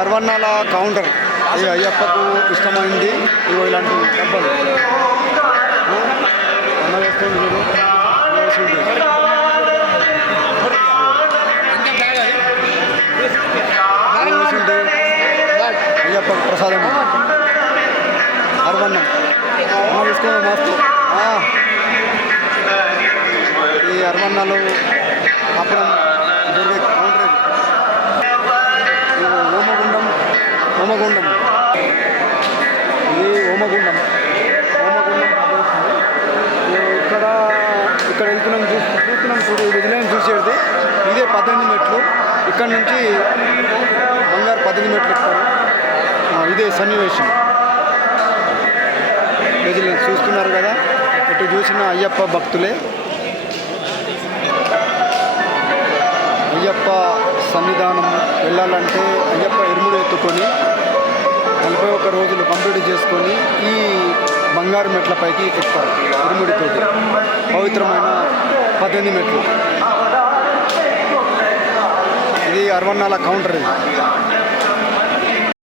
అరవన్నాల counter. ఈ అయ్యప్పకు ఇష్టమైంది ఇగో ఇలాంటి డబ్బాలు అన్న వేస్తుంది చూడు. అయ్యప్పకు ప్రసాదం అరవన్నం అన్న తీసుకోండి మస్తు. ఈ అరవన్నాలు అప్పుడు దొరికే కౌంటర్. ఇది హోమగుండం. ఇది హోమగుండం ఇక్కడ వెళ్తున్నాం చూస్తున్నాం చూడు. ఈ విధులను చూసేది ఇదే 18 మెట్లు. ఇక్కడ నుంచి బంగారు 18 మెట్లు ఎక్కుతారు. ఇదే సన్నివేశం. ప్రజలు చూస్తున్నారు కదా, ఇటు చూసిన అయ్యప్ప భక్తులే. అయ్యప్ప సన్నిధానం వెళ్ళాలంటే అయ్యప్ప ఇరుముడు ఎత్తుకొని 41 రోజులు కంప్లీట్ చేసుకొని ఈ బంగారు మెట్లపైకి ఎక్కుతారు. ఇరుముడితోటి పవిత్రమైన 18 మెట్లు. ఇది అరవన్నాల కౌంటర్. ఇది